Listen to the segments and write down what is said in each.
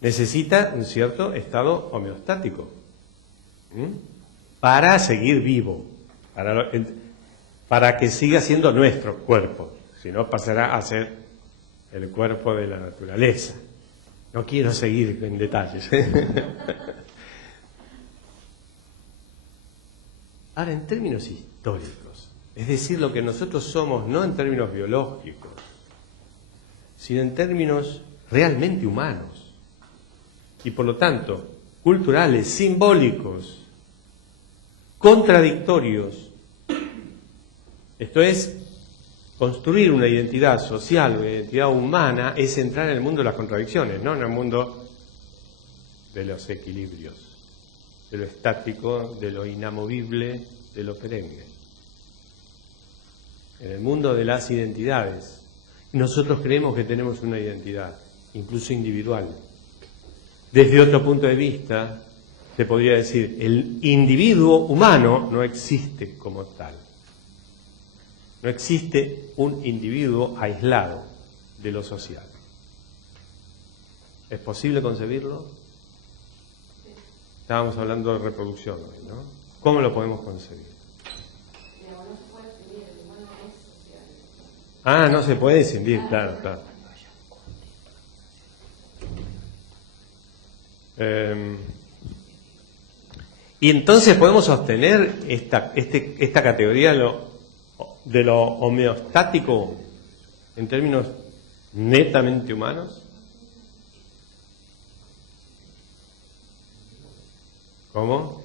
necesita un cierto estado homeostático para seguir vivo, para que siga siendo nuestro cuerpo, si no pasará a ser el cuerpo de la naturaleza. No quiero seguir en detalles. Ahora, en términos históricos, es decir, lo que nosotros somos, no en términos biológicos, sino en términos realmente humanos, y por lo tanto, culturales, simbólicos, contradictorios. Esto es, construir una identidad social, una identidad humana, es entrar en el mundo de las contradicciones, no en el mundo de los equilibrios, de lo estático, de lo inamovible, de lo perenne. En el mundo de las identidades, nosotros creemos que tenemos una identidad, incluso individual. Desde otro punto de vista, se podría decir, el individuo humano no existe como tal. No existe un individuo aislado de lo social. ¿Es posible concebirlo? Estábamos hablando de reproducción hoy, ¿no? ¿Cómo lo podemos concebir? Ah, no se puede escindir, claro, claro. Y entonces podemos sostener esta categoría de lo homeostático en términos netamente humanos. ¿Cómo?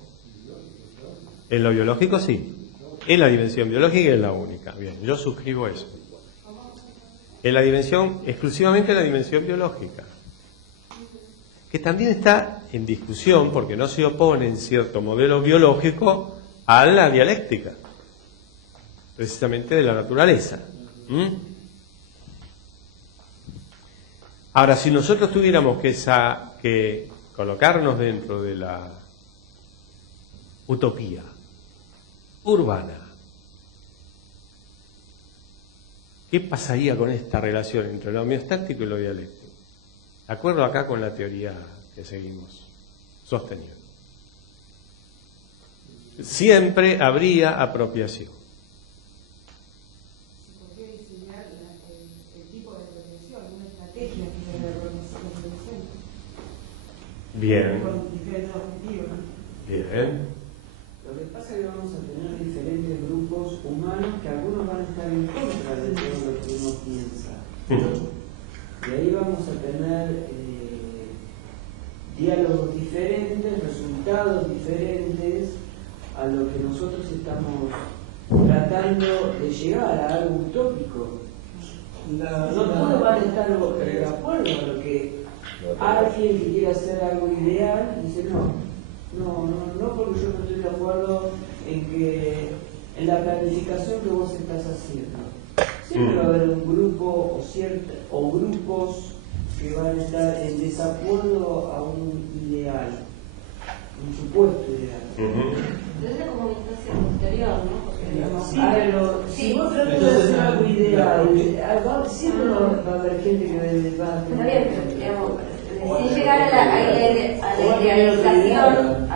En lo biológico sí. En la dimensión biológica es la única. Bien, yo suscribo eso. En la dimensión, exclusivamente en la dimensión biológica, que también está en discusión porque no se opone en cierto modelo biológico a la dialéctica, precisamente de la naturaleza. Ahora, si nosotros tuviéramos que colocarnos dentro de la utopía urbana, ¿qué pasaría con esta relación entre lo homeostático y lo dialéctico? De acuerdo acá con la teoría que seguimos sosteniendo. Siempre habría apropiación. ¿Se podría diseñar el tipo de prevención, una estrategia de prevención? Bien. Con diferentes objetivos, ¿no? Bien. Lo que pasa es que vamos a tener diferentes grupos humanos que algunos van a estar en contra de todo lo que uno piensa. Y ahí vamos a tener diálogos diferentes, resultados diferentes a lo que nosotros estamos tratando de llegar a algo utópico. No todos van a estar de acuerdo a lo que alguien que quiere hacer algo ideal dice no, porque yo no estoy de acuerdo en la planificación que vos estás haciendo. Siempre va a haber un grupo o grupos que van a estar en desacuerdo a un ideal, un supuesto ideal. Es una comunicación posterior, ¿no? Porque, digamos, Sí, pero si vos tratas de hacer algo ideal, siempre va a haber gente que va a... Está bien, pero digamos, sin llegar a la idealización,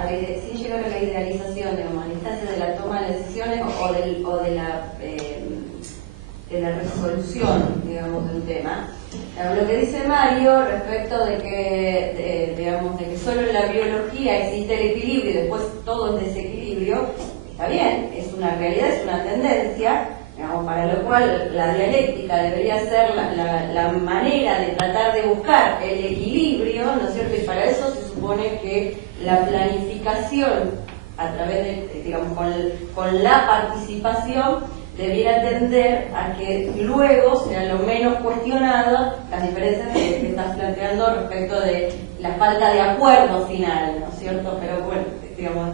sin llegar a la idealización, digamos, a la instancia de la toma de decisiones o de la resolución, digamos, del tema. Lo que dice Mario respecto de que solo en la biología existe el equilibrio y después todo es desequilibrio, está bien, es una realidad, es una tendencia, digamos, para lo cual la dialéctica debería ser la manera de tratar de buscar el equilibrio, ¿no es cierto? Y para eso se supone que la planificación, a través de, digamos, con la participación, debiera tender a que luego sean lo menos cuestionadas las diferencias que estás planteando respecto de la falta de acuerdo final, ¿no es cierto? Pero bueno, digamos,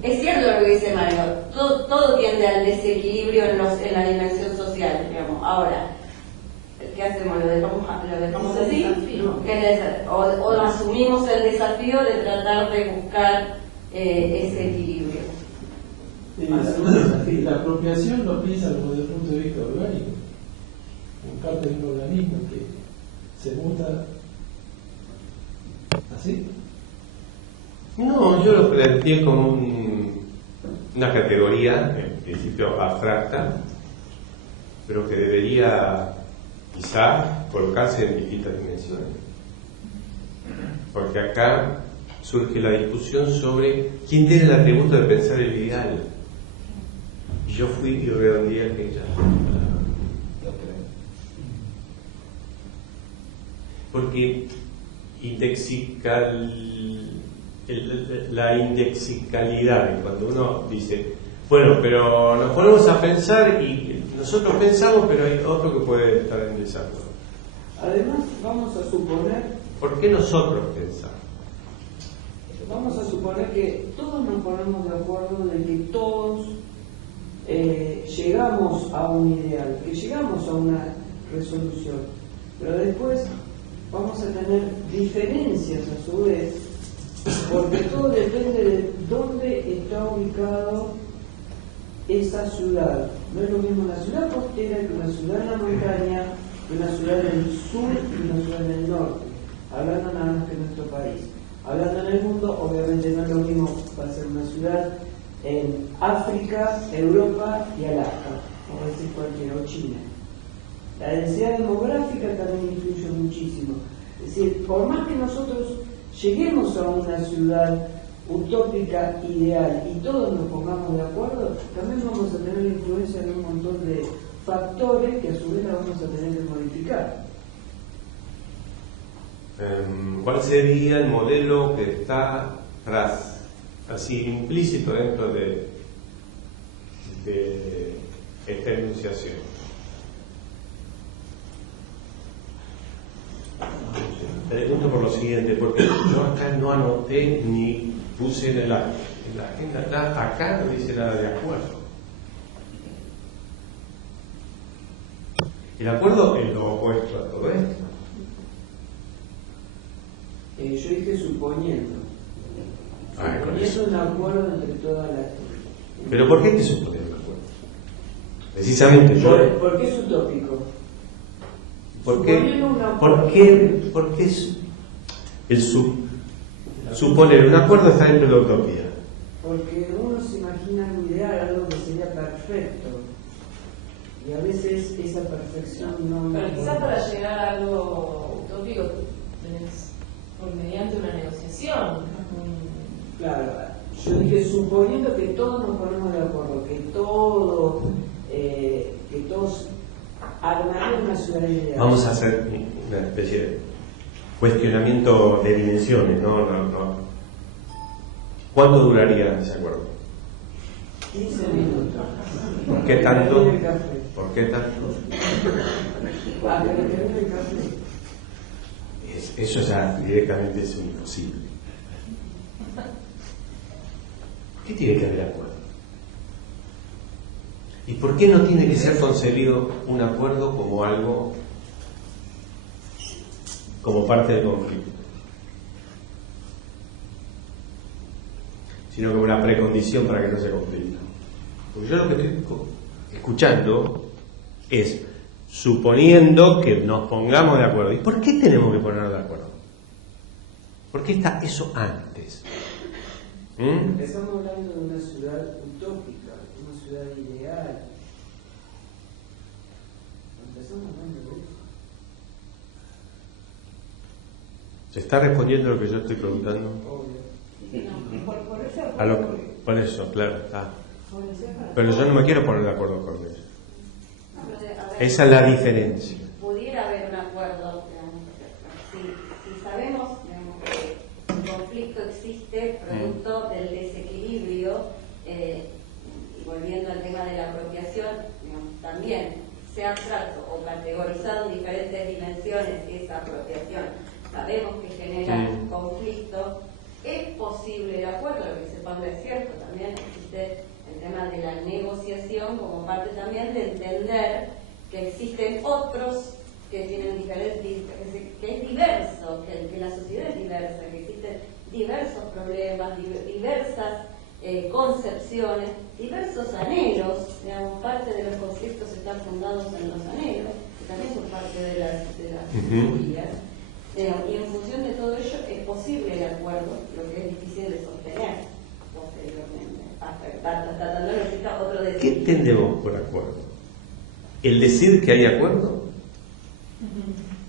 es cierto lo que dice Mario, todo tiende al desequilibrio en la dimensión social, digamos. Ahora, ¿qué hacemos? ¿Lo dejamos así? ¿O asumimos el desafío de tratar de buscar ese equilibrio? La apropiación lo piensa como desde el punto de vista orgánico, como parte de un organismo que se muta ¿Así? No, yo lo planteé como una categoría, en principio abstracta, pero que debería quizá colocarse en distintas dimensiones. Porque acá surge la discusión sobre quién tiene el atributo de pensar el ideal. Y yo fui y redondeé aquella. Porque la indexicalidad, cuando uno dice, bueno, pero nos ponemos a pensar y nosotros pensamos, pero hay otro que puede estar en desacuerdo. Además, vamos a suponer, ¿Por qué nosotros pensamos? vamos a suponer que todos nos ponemos de acuerdo de que todos llegamos a un ideal, que llegamos a una resolución, pero después vamos a tener diferencias a su vez, porque todo depende de dónde está ubicado esa ciudad. No es lo mismo una ciudad costera que una ciudad en la montaña, que una ciudad en el sur y una ciudad en el norte, hablando nada más que en nuestro país. Hablando en el mundo, obviamente no es lo mismo para ser una ciudad en África, Europa y Alaska, como decir cualquiera, o China. La densidad demográfica también influye muchísimo. Es decir, por más que nosotros lleguemos a una ciudad utópica, ideal, y todos nos pongamos de acuerdo, también vamos a tener influencia de un montón de factores que a su vez la vamos a tener que modificar. ¿Cuál sería el modelo que está así implícito dentro de esta enunciación? Pregunto por lo siguiente, porque yo acá no anoté ni puse en la agenda, acá no dice nada de acuerdo. El acuerdo es lo opuesto a todo esto. Yo dije suponiendo. Con Y eso. es un acuerdo entre todas las... ¿Pero por qué te supone un acuerdo? Precisamente yo. ¿Por qué es utópico? ¿Por qué? Suponiendo un acuerdo. ¿Por qué suponer un acuerdo está dentro de la utopía? Porque uno se imagina algo ideal, algo que sería perfecto. Y a veces esa perfección no... Pero quizás para llegar a algo utópico tenés por mediante una negociación. Claro, yo dije suponiendo que todos nos ponemos de acuerdo, que todos armarían una ciudad ideal. Vamos a hacer una especie de cuestionamiento de dimensiones, ¿no? ¿Cuánto duraría ese acuerdo? 15 minutos. ¿Por qué tanto? Termina el café. ¿Por qué tanto? Ah, que termine el café. Eso ya directamente es imposible. ¿Por qué tiene que haber acuerdo? ¿Y por qué no tiene que ser concebido un acuerdo como algo, como parte del conflicto, sino como una precondición para que no se conflicta? Porque yo lo que estoy escuchando es suponiendo que nos pongamos de acuerdo. ¿Y por qué tenemos que ponernos de acuerdo? ¿Por qué está eso antes? Estamos hablando de una ciudad utópica, una ciudad ideal. Empezamos hablando de eso. ¿Se está respondiendo lo que yo estoy preguntando? Obvio. Por eso, claro, está. Pero yo no me quiero poner de acuerdo con eso. Esa es la diferencia. Pudiera haber un acuerdo, digamos, si sabemos, digamos, que el conflicto existe producto del desequilibrio, y volviendo al tema de la apropiación, digamos, también sea abstracto o categorizado en diferentes dimensiones esa apropiación, sabemos que genera conflicto, es posible el acuerdo, lo que se pone es cierto, también existe el tema de la negociación como parte también de entender que existen otros que tienen diferentes, que es diverso, que la sociedad es diversa, que existen diversos problemas, diversas concepciones, diversos anhelos, digamos, parte de los conflictos están fundados en los anhelos, que también son parte de las teorías, y en función de todo ello es posible el acuerdo, lo que es difícil de sostener posteriormente. Hasta tratando de explicar otro decir. ¿Qué entendemos por acuerdo? ¿El decir que hay acuerdo?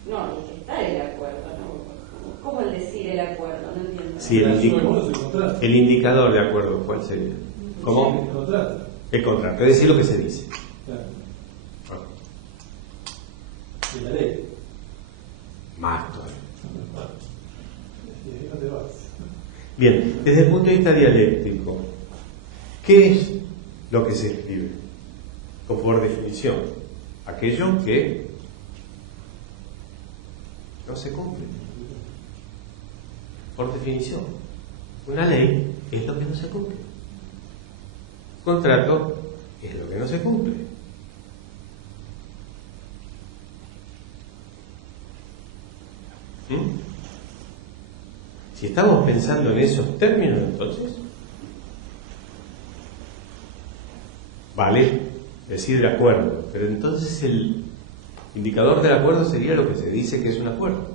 No, el que está el acuerdo, ¿no? ¿Cómo el decir el acuerdo? No entiendo. Sí, El acuerdo es el contrato. el indicador de acuerdo, ¿cuál sería? ¿Cómo? El contrato. El contrato, es decir, lo que se dice. Claro. Bueno, Y la ley. más todavía. Y ahí no te vas. Bien, desde el punto de vista dialéctico, ¿qué es lo que se escribe? O por definición, aquello que no se cumple. Por definición, una ley es lo que no se cumple. Contrato es lo que no se cumple. ¿Mm? Si estamos pensando en esos términos, entonces vale decir de acuerdo, pero entonces el indicador del acuerdo sería lo que se dice que es un acuerdo.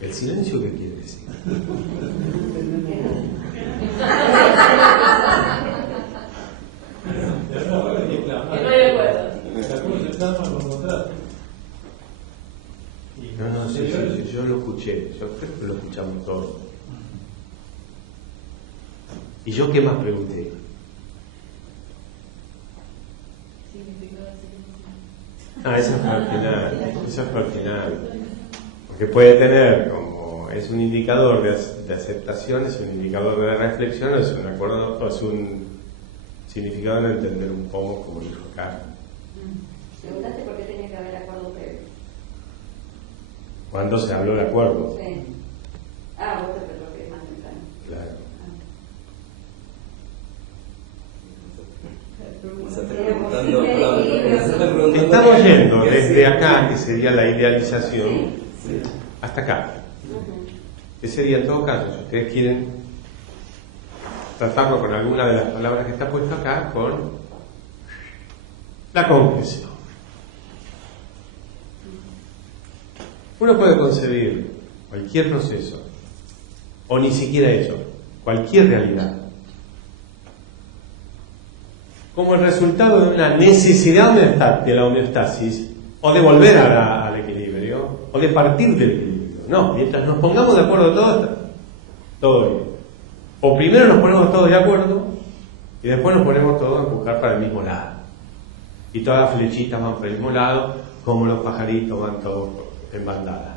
¿El silencio qué quiere decir? Que no hay acuerdo. El acuerdo se plasma con contrato. Y No, sí, yo lo escuché, yo creo que lo escuchamos todos. ¿Y yo qué más pregunté? Eso es al final, eso es al final. Porque puede tener, como es un indicador de aceptación, es un indicador de reflexión, es un acuerdo, o es un significado de entender un poco, como dijo acá. Preguntaste por qué tenía que haber acuerdo previo. ¿Cuándo se habló de acuerdo? Sí. Ah, vos te refieres más temprano. Claro. Estamos yendo desde acá, que sería la idealización, hasta acá. Que sería en todo caso, si ustedes quieren tratarlo con alguna de las palabras que está puesto acá, con la concreción. Uno puede concebir cualquier proceso, o ni siquiera eso, cualquier realidad, como el resultado de una necesidad de la homeostasis, o de volver al equilibrio, o de partir del equilibrio. No, mientras nos pongamos de acuerdo todos, todo bien. O primero nos ponemos todos de acuerdo, y después nos ponemos todos a empujar para el mismo lado. Y todas las flechitas van para el mismo lado, como los pajaritos van todos en bandada.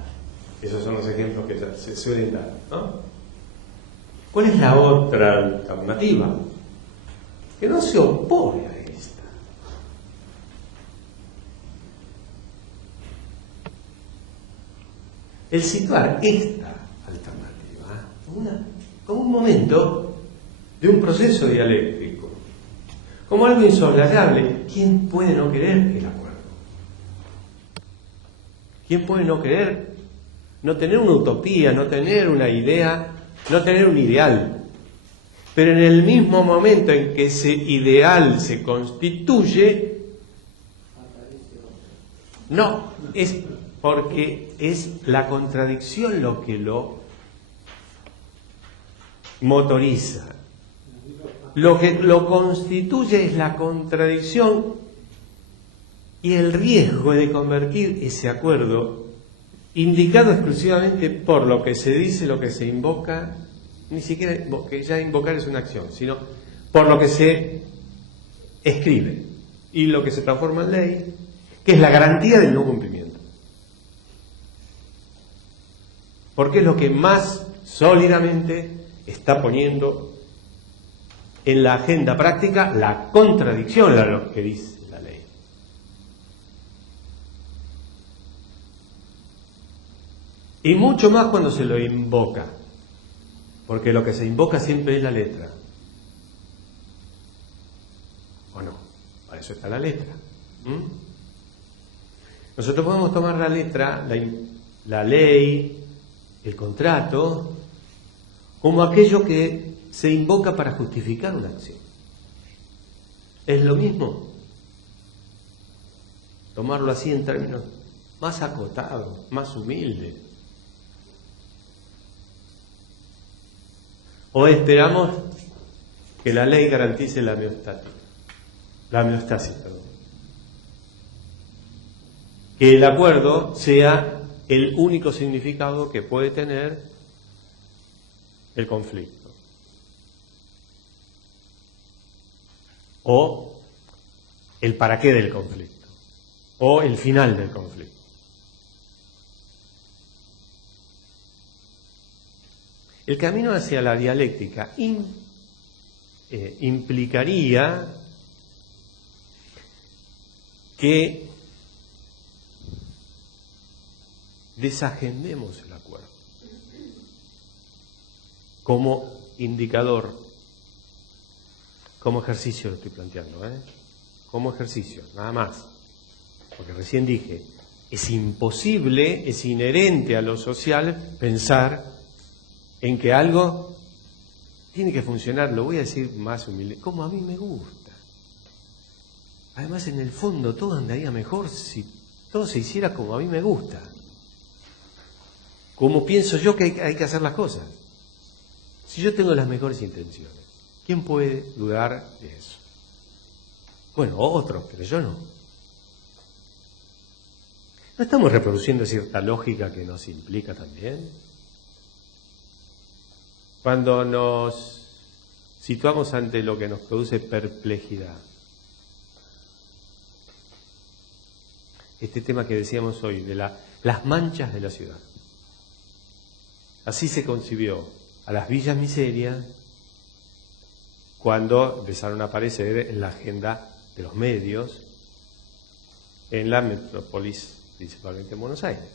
Esos son los ejemplos que se suelen dar, ¿no? ¿Cuál es la otra alternativa? Que no se opone a esta. El situar esta alternativa como un momento de un proceso dialéctico, como algo insoslayable. ¿Quién puede no querer el acuerdo? ¿Quién puede no querer no tener una utopía, no tener una idea, no tener un ideal? Pero en el mismo momento en que ese ideal se constituye, no, es porque es la contradicción lo que lo motoriza. Lo que lo constituye es la contradicción y el riesgo de convertir ese acuerdo, indicado exclusivamente por lo que se dice, lo que se invoca, ni siquiera, que ya invocar es una acción, sino por lo que se escribe y lo que se transforma en ley, que es la garantía del no cumplimiento. Porque es lo que más sólidamente está poniendo en la agenda práctica la contradicción a lo que dice la ley. Y mucho más cuando se lo invoca, porque lo que se invoca siempre es la letra. ¿O no? Para eso está la letra. Nosotros podemos tomar la letra, la ley, el contrato, como aquello que se invoca para justificar una acción. ¿Es lo mismo? Tomarlo así en términos más acotado, más humilde. O esperamos que la ley garantice la homeostasis, perdón. Que el acuerdo sea el único significado que puede tener el conflicto. O el para qué del conflicto. O el final del conflicto. El camino hacia la dialéctica implicaría que desagendemos el acuerdo como indicador, como ejercicio lo estoy planteando, como ejercicio, nada más. Porque recién dije, es imposible, es inherente a lo social pensar en que algo tiene que funcionar, lo voy a decir más humilde, como a mí me gusta. Además, en el fondo, todo andaría mejor si todo se hiciera como a mí me gusta. Como pienso yo que hay que hacer las cosas. Si yo tengo las mejores intenciones, ¿quién puede dudar de eso? Bueno, otros, pero yo no. ¿No estamos reproduciendo cierta lógica que nos implica también? Cuando nos situamos ante lo que nos produce perplejidad. Este tema que decíamos hoy, de las manchas de la ciudad. Así se concibió a las villas miserias cuando empezaron a aparecer en la agenda de los medios en la metrópolis, principalmente en Buenos Aires.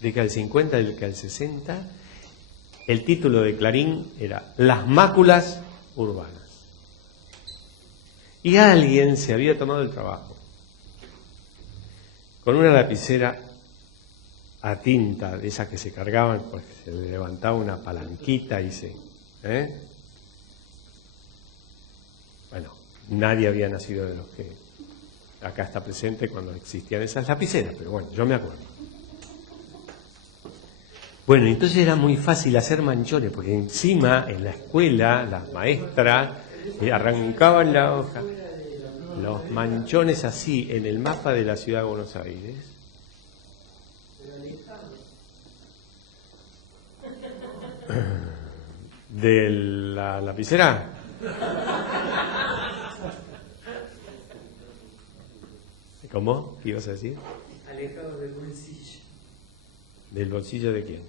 De que al 50 y que al 60, el título de Clarín era Las máculas urbanas. Y alguien se había tomado el trabajo, con una lapicera a tinta, de esas que se cargaban, pues se le levantaba una palanquita y se... Bueno, nadie había nacido de los que acá está presente cuando existían esas lapiceras, pero bueno, yo me acuerdo. Bueno, entonces era muy fácil hacer manchones, porque encima en la escuela las maestras arrancaban la hoja, los manchones así en el mapa de la ciudad de Buenos Aires. ¿De la lapicera? ¿Cómo? ¿Qué ibas a decir? Alejados del bolsillo. ¿Del bolsillo de quién?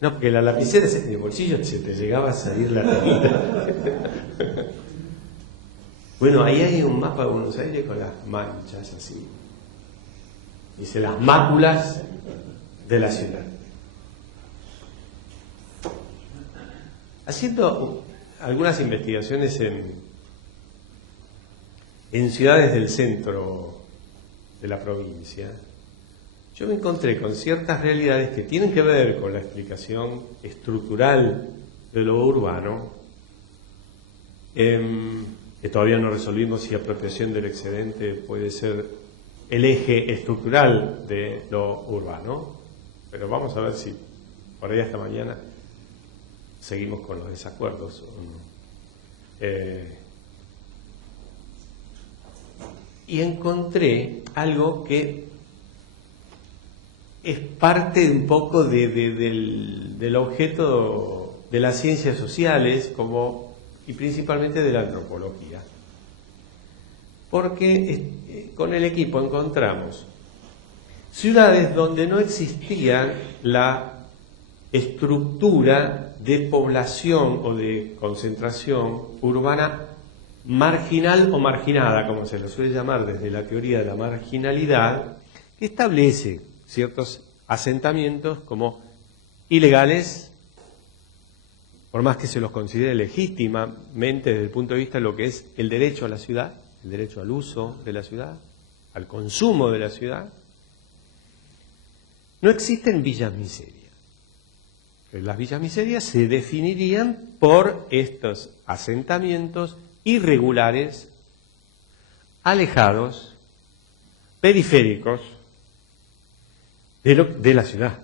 No, porque la lapicera en el bolsillo se te llegaba a salir la tinta. Bueno, ahí hay un mapa de Buenos Aires con las manchas así. Dice las máculas de la ciudad. Haciendo algunas investigaciones en ciudades del centro de la provincia, yo me encontré con ciertas realidades que tienen que ver con la explicación estructural de lo urbano, que todavía no resolvimos si apropiación del excedente puede ser el eje estructural de lo urbano, pero vamos a ver si por ahí hasta mañana seguimos con los desacuerdos o no. Y encontré algo que es parte un poco del objeto de las ciencias sociales y principalmente de la antropología. Porque con el equipo encontramos ciudades donde no existía la estructura de población o de concentración urbana marginal o marginada, como se lo suele llamar desde la teoría de la marginalidad, que establece ciertos asentamientos como ilegales, por más que se los considere legítimamente desde el punto de vista de lo que es el derecho a la ciudad, el derecho al uso de la ciudad, al consumo de la ciudad. No existen villas miserias. Las villas miserias se definirían por estos asentamientos irregulares, alejados, periféricos, de la ciudad.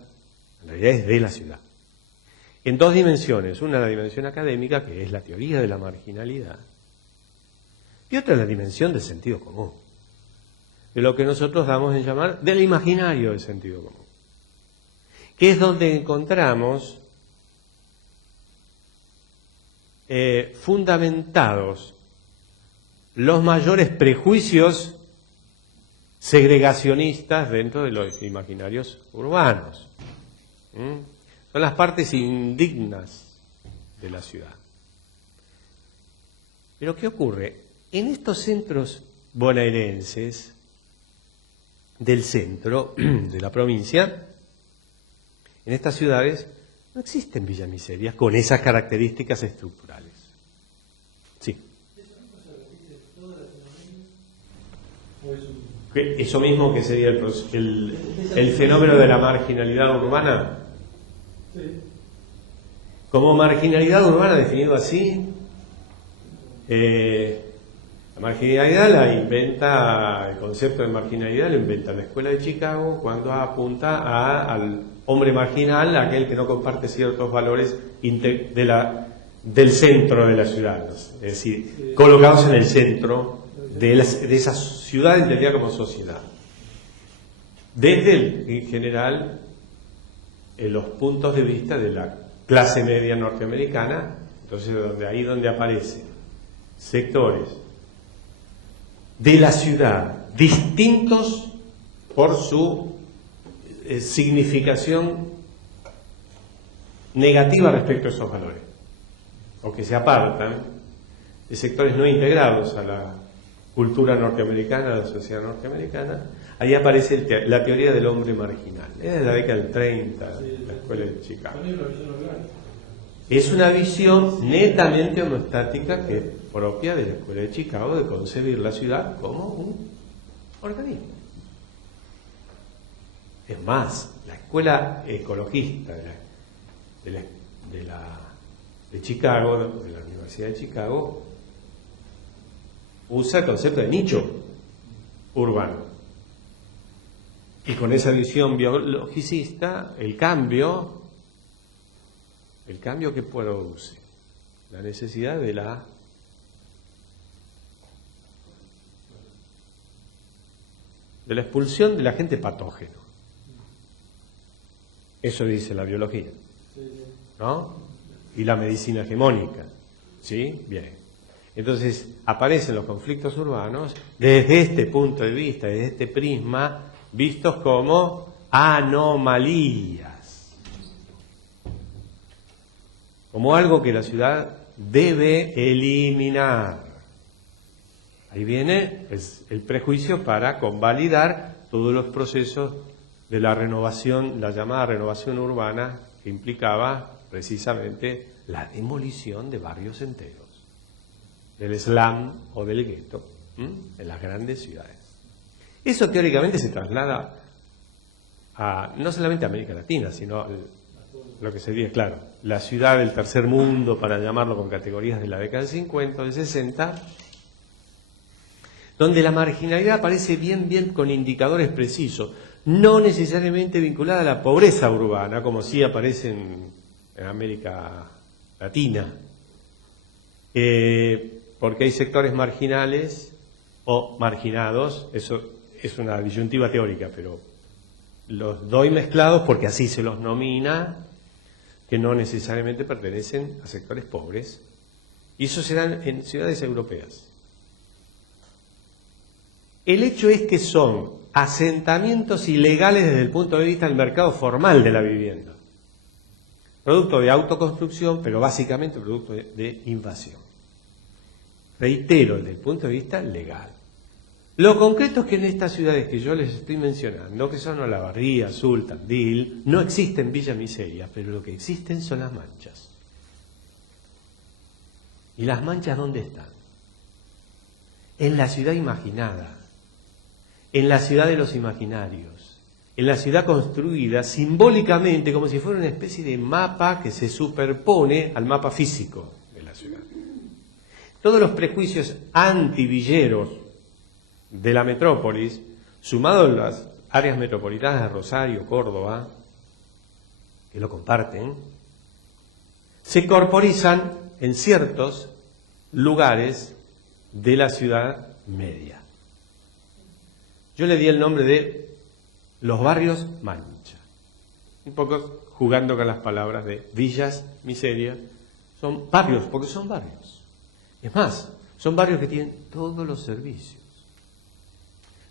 En realidad es de la ciudad. En dos dimensiones. Una la dimensión académica, que es la teoría de la marginalidad, y otra la dimensión del sentido común, de lo que nosotros damos en llamar del imaginario del sentido común, que es donde encontramos fundamentados los mayores prejuicios segregacionistas dentro de los imaginarios urbanos. Son las partes indignas de la ciudad. Pero ¿qué ocurre? En estos centros bonaerenses del centro de la provincia, en estas ciudades, no existen villamiserias con esas características estructurales. Sí. ¿Eso mismo que sería el fenómeno de la marginalidad urbana? Como marginalidad urbana, definido así, la marginalidad la inventa, el concepto de marginalidad lo inventa la Escuela de Chicago cuando apunta al hombre marginal, aquel que no comparte ciertos valores del centro de la ciudad, es decir, colocados en el centro de esa ciudad entendida como sociedad. Desde en general los puntos de vista de la clase media norteamericana, entonces ahí donde aparecen sectores de la ciudad distintos por su significación negativa respecto a esos valores, o que se apartan de sectores no integrados a la cultura norteamericana, a la sociedad norteamericana. Ahí aparece la teoría del hombre marginal. Es de la década del 30, la Escuela de Chicago. Es una visión netamente homostática que es propia de la Escuela de Chicago, de concebir la ciudad como un organismo. Es más, la escuela ecologista de Chicago, de la Universidad de Chicago, usa el concepto de nicho urbano. Y con esa visión biologicista, el cambio que produce la necesidad de la expulsión del agente patógeno. Eso dice la biología, ¿no? Y la medicina hegemónica, ¿sí? Bien. Entonces aparecen los conflictos urbanos desde este punto de vista, desde este prisma, vistos como anomalías, como algo que la ciudad debe eliminar. Ahí viene el prejuicio para convalidar todos los procesos de la renovación, la llamada renovación urbana, que implicaba precisamente la demolición de barrios enteros, del slum o del gueto, en las grandes ciudades. Eso teóricamente se traslada no solamente a América Latina, sino lo que sería, claro, la ciudad del tercer mundo, para llamarlo con categorías de la década del 50 o del 60, donde la marginalidad aparece bien con indicadores precisos, no necesariamente vinculada a la pobreza urbana, como sí aparece en América Latina, porque hay sectores marginales o marginados, eso es una disyuntiva teórica, pero los doy mezclados porque así se los nomina, que no necesariamente pertenecen a sectores pobres, y eso se da en ciudades europeas. El hecho es que son asentamientos ilegales desde el punto de vista del mercado formal de la vivienda, producto de autoconstrucción, pero básicamente producto de invasión. Reitero, desde el punto de vista legal. Lo concreto es que en estas ciudades que yo les estoy mencionando, que son Olavarría, Azul, Tandil, no existen villas miserias, pero lo que existen son las manchas. ¿Y las manchas dónde están? En la ciudad imaginada, en la ciudad de los imaginarios, en la ciudad construida simbólicamente como si fuera una especie de mapa que se superpone al mapa físico de la ciudad. Todos los prejuicios antivilleros de la metrópolis, sumados áreas metropolitanas de Rosario, Córdoba, que lo comparten, se corporizan en ciertos lugares de la ciudad media. Yo le di el nombre de los barrios mancha, un poco jugando con las palabras de villas, miseria. Son barrios, porque son barrios. Es más, son barrios que tienen todos los servicios.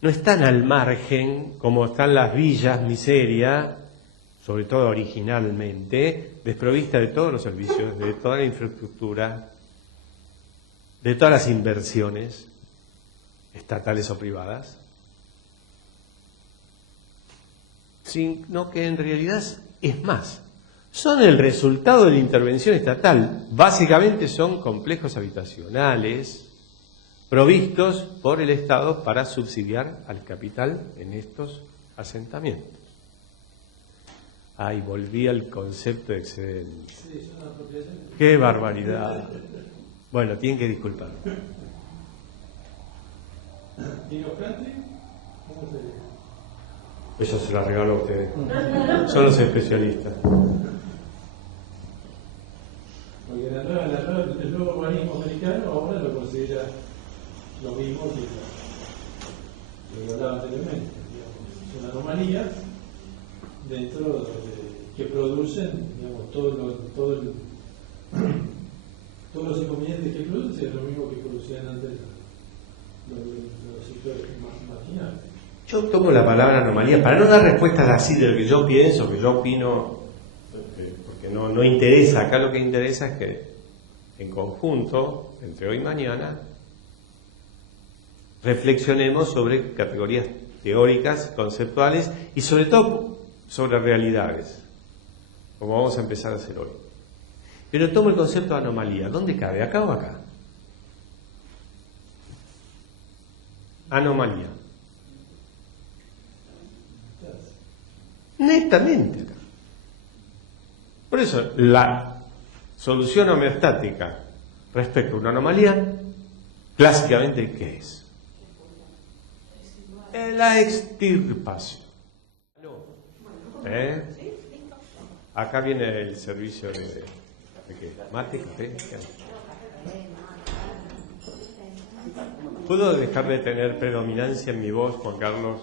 No están al margen, como están las villas, miseria, sobre todo originalmente, desprovistas de todos los servicios, de toda la infraestructura, de todas las inversiones, estatales o privadas, sino que en realidad es más, son el resultado de la intervención estatal. Básicamente son complejos habitacionales provistos por el Estado para subsidiar al capital en estos asentamientos. Ay, volví al concepto de excedente. ¡Qué barbaridad! Bueno, tienen que disculpar. ¿Y los plantes? ¿Cómo se...? Eso se lo regalo a ustedes. Son los especialistas. Porque el nuevo urbanismo americano ahora lo considera lo mismo que lo hablaba anteriormente. Digamos, son anomalías dentro de, que producen, digamos, todos los inconvenientes que producen es lo mismo que producían antes los sectores marginales. Yo tomo la palabra anomalía para no dar respuestas así de lo que yo pienso, que yo opino, porque no interesa. Acá lo que interesa es que en conjunto, entre hoy y mañana, reflexionemos sobre categorías teóricas, conceptuales y sobre todo sobre realidades, como vamos a empezar a hacer hoy. Pero tomo el concepto de anomalía. ¿Dónde cabe? ¿Acá o acá? Anomalía. Netamente acá. Por eso, la solución homeostática respecto a una anomalía, clásicamente, ¿qué es? La extirpación. Acá viene el servicio de qué, mate, café. ¿Puedo dejar de tener predominancia en mi voz, Juan Carlos?